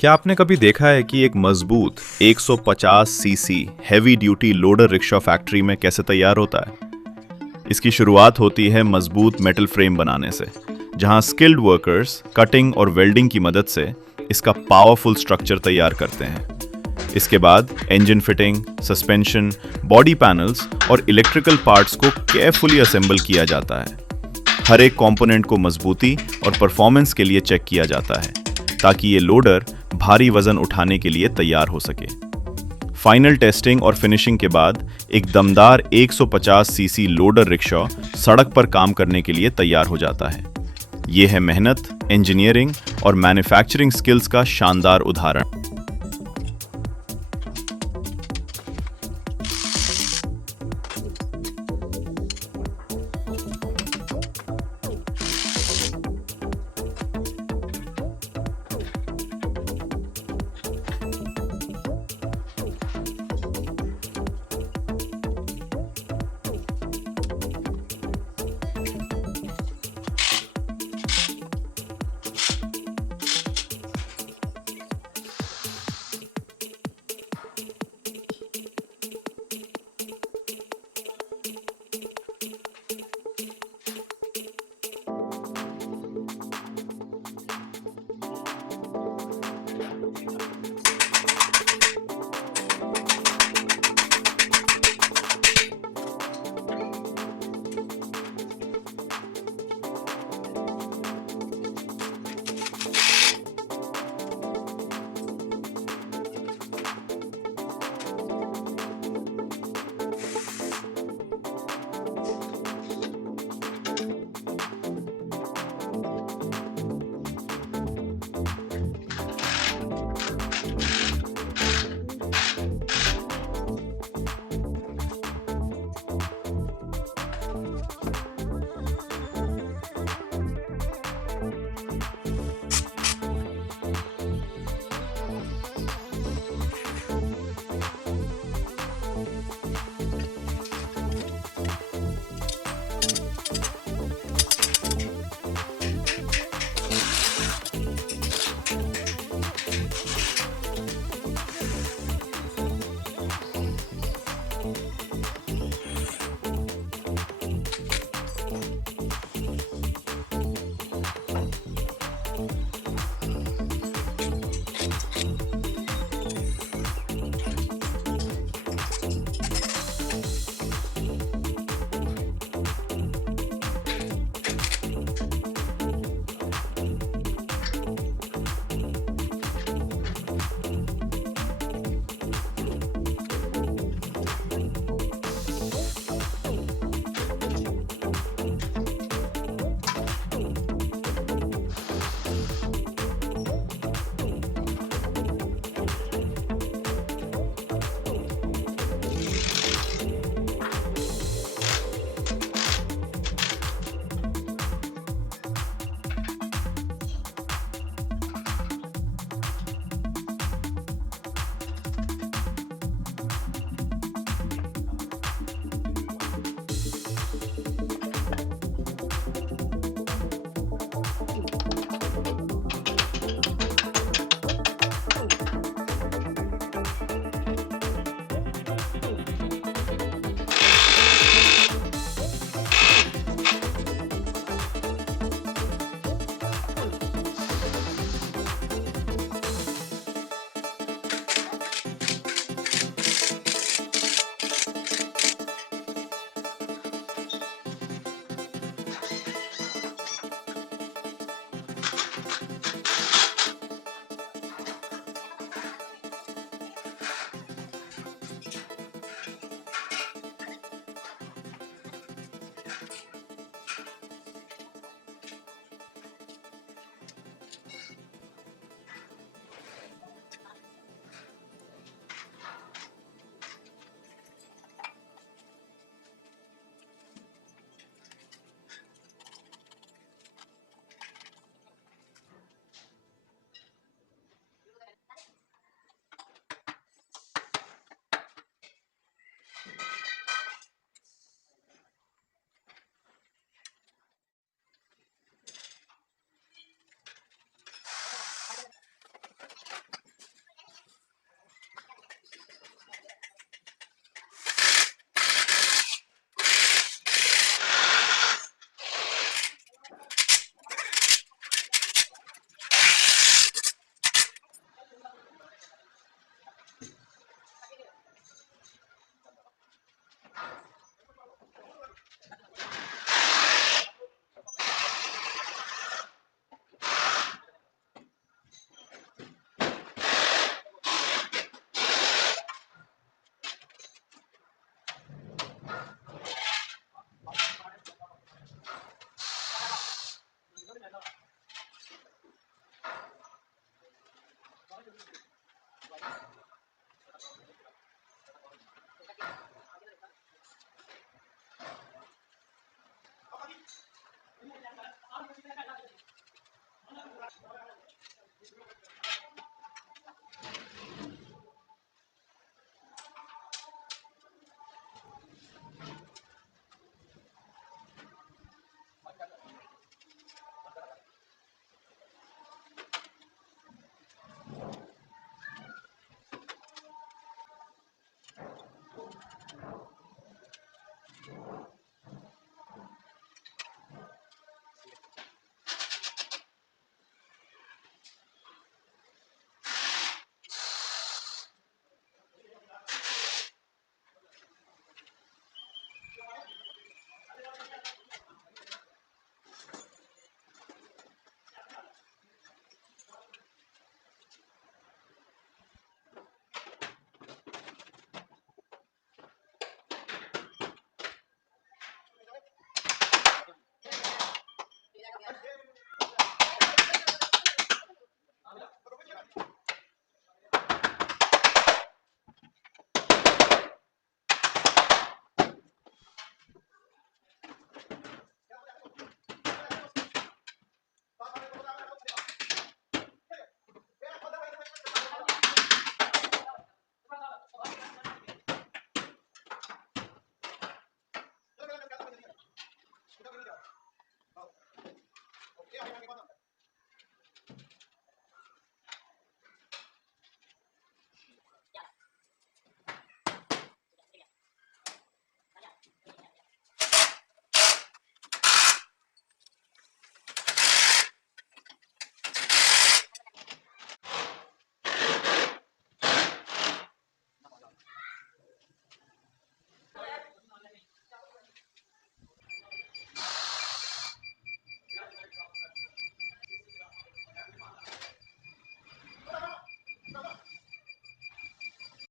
क्या आपने कभी देखा है कि एक मजबूत 150 CC heavy duty loader rickshaw factory में कैसे तैयार होता है? इसकी शुरुआत होती है मजबूत मेटल फ्रेम बनाने से, जहां स्किल्ड वर्कर्स कटिंग और वेल्डिंग की मदद से इसका पावरफुल स्ट्रक्चर तैयार करते हैं। इसके बाद engine fitting, suspension, body panels और इलेक्ट्रिकल पार्ट्स को केयरफुली असेंबल किया जाता है। हर एक कंपोनेंट को मजबूती और परफॉर्मेंस के लिए चेक किया जाता है ताकि ये लोडर भारी वजन उठाने के लिए तैयार हो सके। फाइनल टेस्टिंग और फिनिशिंग के बाद एक दमदार 150 सीसी लोडर रिक्शा सड़क पर काम करने के लिए तैयार हो जाता है। ये है मेहनत, इंजीनियरिंग और मैन्युफैक्चरिंग स्किल्स का शानदार उदाहरण।